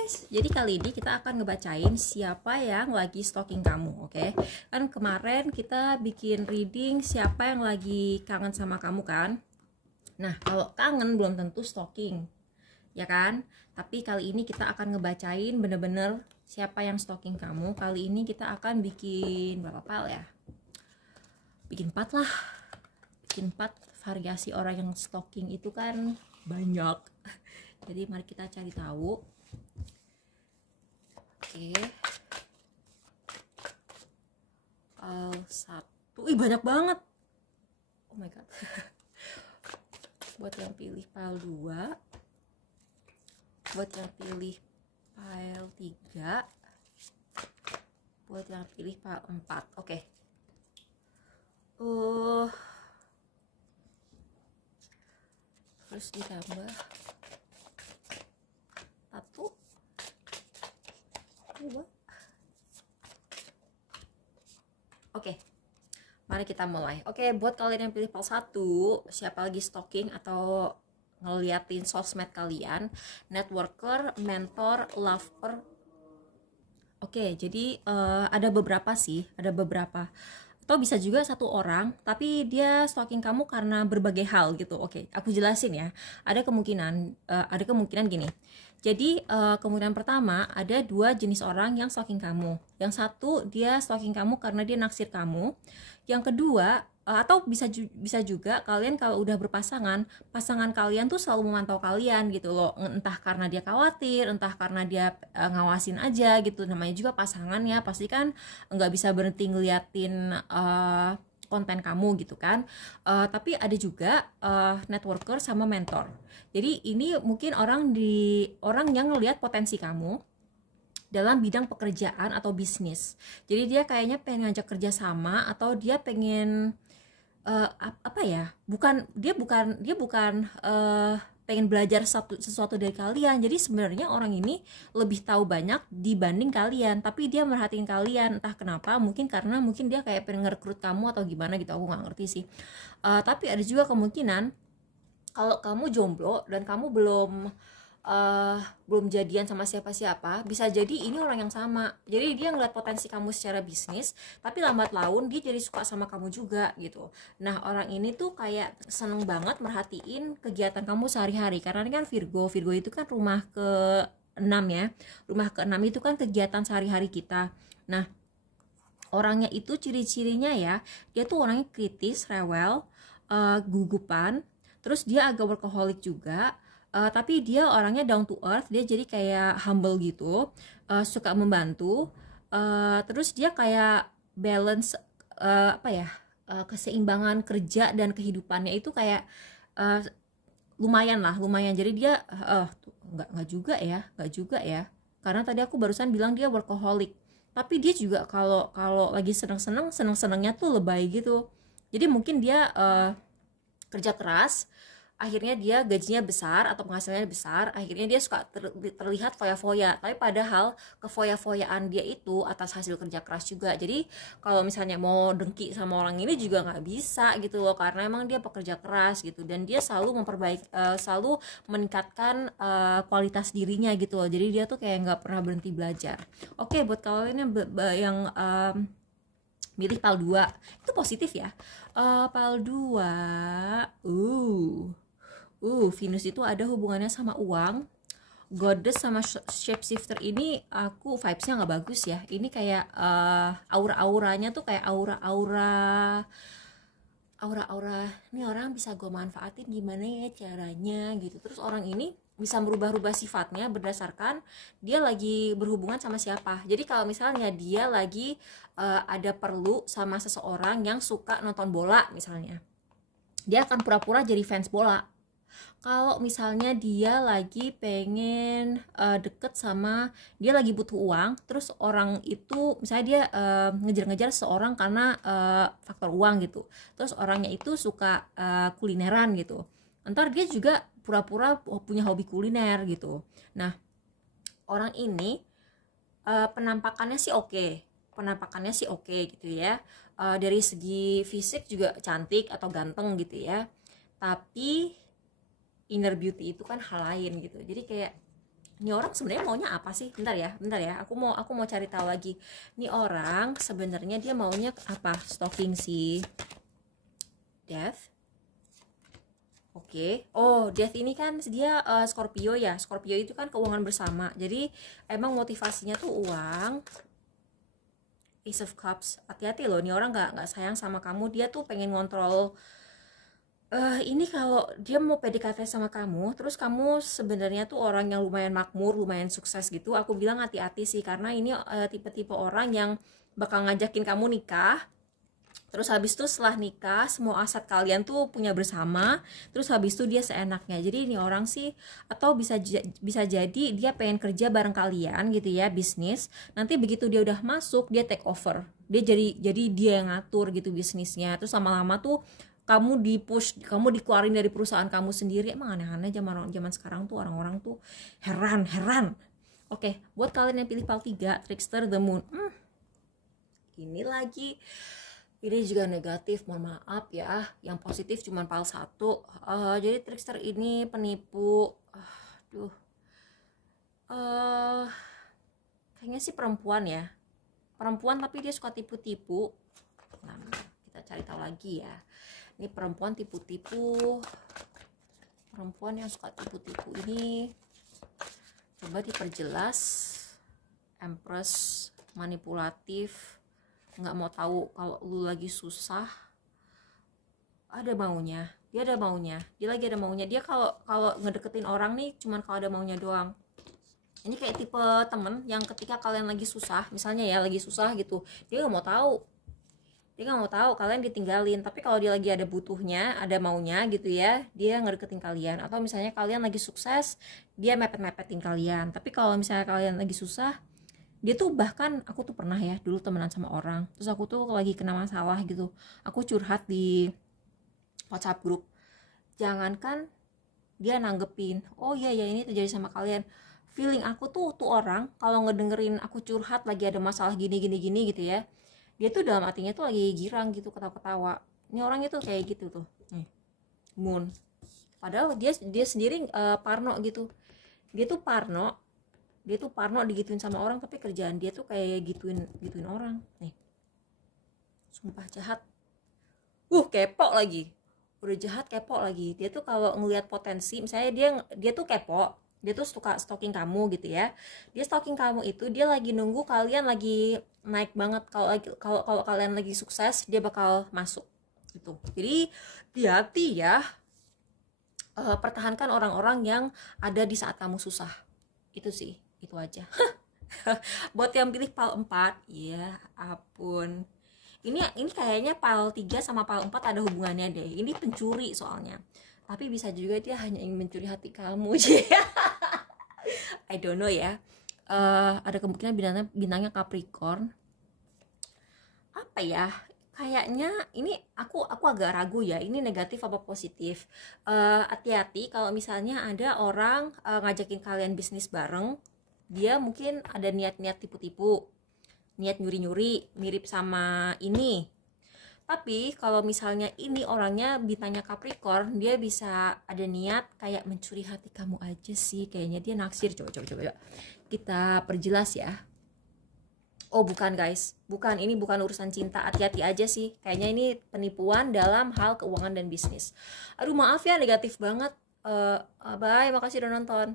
guys, jadi kali ini kita akan ngebacain siapa yang lagi stalking kamu, oke? Kan kemarin kita bikin reading siapa yang lagi kangen sama kamu kan? Nah, kalau kangen belum tentu stalking, ya kan? Tapi kali ini kita akan ngebacain bener-bener siapa yang stalking kamu. Kali ini kita akan bikin berapa pal ya? Bikin 4 lah. Bikin 4 variasi orang yang stalking itu kan banyak. Jadi mari kita cari tahu. Oke. Pal 1. Ih, banyak banget. Oh my god. Buat yang pilih pile 2, buat yang pilih pile 3, buat yang pilih pile 4. Oke. Terus ditambah 1, 2. Oke. Mari kita mulai. Oke, buat kalian yang pilih pal 1, siapa lagi stalking atau ngeliatin sosmed kalian, networker, mentor, lover. Oke, jadi ada beberapa sih, ada beberapa. Atau bisa juga satu orang, tapi dia stalking kamu karena berbagai hal gitu. Oke, aku jelasin ya. Ada kemungkinan gini. Jadi kemungkinan pertama, ada 2 jenis orang yang stalking kamu. Yang satu, dia stalking kamu karena dia naksir kamu. Yang kedua, atau bisa juga kalian kalau udah berpasangan, pasangan kalian tuh selalu memantau kalian gitu loh. Entah karena dia khawatir, entah karena dia ngawasin aja gitu. Namanya juga pasangan ya, pasti kan nggak bisa berhenti ngeliatin konten kamu gitu kan. Tapi ada juga networker sama mentor. Jadi ini mungkin orang yang ngelihat potensi kamu dalam bidang pekerjaan atau bisnis. Jadi dia kayaknya pengen ngajak kerja sama, atau dia pengen apa ya? Dia bukan pengen belajar sesuatu dari kalian. Jadi sebenarnya orang ini lebih tahu banyak dibanding kalian, tapi dia merhatiin kalian entah kenapa. Mungkin dia kayak pengen ngerekrut kamu atau gimana gitu, aku nggak ngerti sih. Tapi ada juga kemungkinan kalau kamu jomblo dan kamu belum jadian sama siapa-siapa, bisa jadi ini orang yang sama. Jadi dia ngeliat potensi kamu secara bisnis, tapi lambat laun dia jadi suka sama kamu juga gitu. Nah, orang ini tuh kayak seneng banget merhatiin kegiatan kamu sehari-hari, karena ini kan Virgo itu kan rumah ke-6 ya. Rumah ke-6 itu kan kegiatan sehari-hari kita. Nah, orangnya itu ciri-cirinya ya, dia tuh orangnya kritis, rewel, gugupan, terus dia agak workaholic juga. Tapi dia orangnya down to earth, dia jadi kayak humble gitu, suka membantu, terus dia kayak balance keseimbangan kerja dan kehidupannya itu kayak lumayan. Jadi dia nggak juga ya, karena tadi aku barusan bilang dia workaholic, tapi dia juga kalau lagi seneng-senengnya tuh lebay gitu. Jadi mungkin dia kerja keras, akhirnya dia gajinya besar atau penghasilannya besar, akhirnya dia suka terlihat foya-foya, tapi padahal kefoya-foyaan dia itu atas hasil kerja keras juga. Jadi kalau misalnya mau dengki sama orang ini juga nggak bisa gitu loh, karena emang dia pekerja keras gitu, dan dia selalu selalu meningkatkan kualitas dirinya gitu loh. Jadi dia tuh kayak nggak pernah berhenti belajar. Oke, buat kalian yang milih pal 2, itu positif ya. Pal 2, Venus itu ada hubungannya sama uang. Goddess sama shapeshifter ini aku vibesnya nggak bagus ya. Ini kayak aura-auranya tuh kayak aura-aura ini orang bisa gue manfaatin gimana ya caranya gitu. Terus orang ini bisa merubah-rubah sifatnya berdasarkan dia lagi berhubungan sama siapa. Jadi kalau misalnya dia lagi ada perlu sama seseorang yang suka nonton bola misalnya, dia akan pura-pura jadi fans bola. Kalau misalnya dia lagi pengen deket sama, dia lagi butuh uang, terus orang itu misalnya dia ngejar-ngejar seorang karena faktor uang gitu, terus orangnya itu suka kulineran gitu, ntar dia juga pura-pura punya hobi kuliner gitu. Nah, orang ini penampakannya sih oke gitu ya, dari segi fisik juga cantik atau ganteng gitu ya, tapi inner beauty itu kan hal lain gitu. Jadi kayak Ini orang sebenarnya maunya apa sih? Bentar ya. Aku mau cari tahu lagi. Ini orang sebenarnya dia maunya apa? Stalking si Death. Oke. Oh, Death ini kan dia Scorpio ya. Scorpio itu kan keuangan bersama. Jadi emang motivasinya tuh uang. Ace of Cups. Hati-hati loh, ini orang nggak sayang sama kamu. Dia tuh pengen ngontrol. Ini kalau dia mau PDKT sama kamu, terus kamu sebenarnya tuh orang yang lumayan makmur, lumayan sukses gitu, aku bilang hati-hati sih, karena ini tipe-tipe orang yang bakal ngajakin kamu nikah. Terus habis itu setelah nikah, semua aset kalian tuh punya bersama. Terus habis itu dia seenaknya. Jadi ini orang sih, atau bisa jadi dia pengen kerja bareng kalian gitu ya, bisnis. Nanti begitu dia udah masuk, dia take over. Dia jadi dia yang ngatur gitu bisnisnya. Terus lama-lama tuh kamu kamu dikeluarin dari perusahaan kamu sendiri. Emang aneh-aneh zaman sekarang tuh orang-orang tuh heran. Oke, buat kalian yang pilih PAL 3, Trickster the Moon. Ini lagi. Ini juga negatif, mohon maaf ya. Yang positif cuma PAL 1. Jadi Trickster ini penipu. Kayaknya sih perempuan ya. Perempuan tapi dia suka tipu-tipu. Nah, kita cari tahu lagi ya. Ini perempuan tipu-tipu. Perempuan yang suka tipu-tipu ini coba diperjelas. Empress, manipulatif, nggak mau tahu kalau lu lagi susah. Dia lagi ada maunya. Dia kalau ngedeketin orang nih cuman kalau ada maunya doang. Ini kayak tipe temen yang ketika kalian lagi susah, misalnya ya lagi susah gitu, dia nggak mau tahu kalian ditinggalin. Tapi kalau dia lagi ada butuhnya, ada maunya gitu ya, dia ngedeketin kalian. Atau misalnya kalian lagi sukses, dia mepet-mepetin kalian. Tapi kalau misalnya kalian lagi susah, dia tuh bahkan, aku tuh pernah ya dulu temenan sama orang, terus aku tuh lagi kena masalah gitu, aku curhat di WhatsApp grup. Jangankan dia nanggepin, oh iya ya ini terjadi sama kalian, feeling aku tuh orang kalau ngedengerin aku curhat lagi ada masalah gini gitu ya, dia tuh dalam hatinya tuh lagi girang gitu, ketawa-ketawa. Ini orang itu kayak gitu tuh, Moon. Padahal dia sendiri parno gitu. Dia tuh parno digituin sama orang, tapi kerjaan dia tuh kayak gituin orang. Nih, sumpah jahat. Kepo lagi. Udah jahat, kepo lagi. Dia tuh kalau ngelihat potensi, misalnya dia tuh kepo, dia tuh suka stalking kamu gitu ya. Dia stalking kamu itu dia lagi nunggu kalian lagi naik banget. Kalau kalian lagi sukses, dia bakal masuk gitu. Jadi hati-hati ya. Pertahankan orang-orang yang ada di saat kamu susah. Itu sih, itu aja. Buat yang pilih PAL 4, ya ampun. Ini kayaknya PAL 3 sama PAL 4 ada hubungannya deh. Ini pencuri soalnya. Tapi bisa juga dia hanya ingin mencuri hati kamu. I don't know ya. Ada kemungkinan bintangnya Capricorn. Apa ya? Kayaknya ini aku agak ragu ya. Ini negatif apa positif? Hati-hati kalau misalnya ada orang ngajakin kalian bisnis bareng. Dia mungkin ada niat tipu-tipu, niat nyuri-nyuri, mirip sama ini. Tapi kalau misalnya ini orangnya bintangnya Capricorn, dia bisa ada niat kayak mencuri hati kamu aja sih. Kayaknya dia naksir. Coba. Kita perjelas ya. Oh bukan guys, ini bukan urusan cinta. Hati-hati aja sih. Kayaknya ini penipuan dalam hal keuangan dan bisnis. Aduh maaf ya, negatif banget. Bye, makasih udah nonton.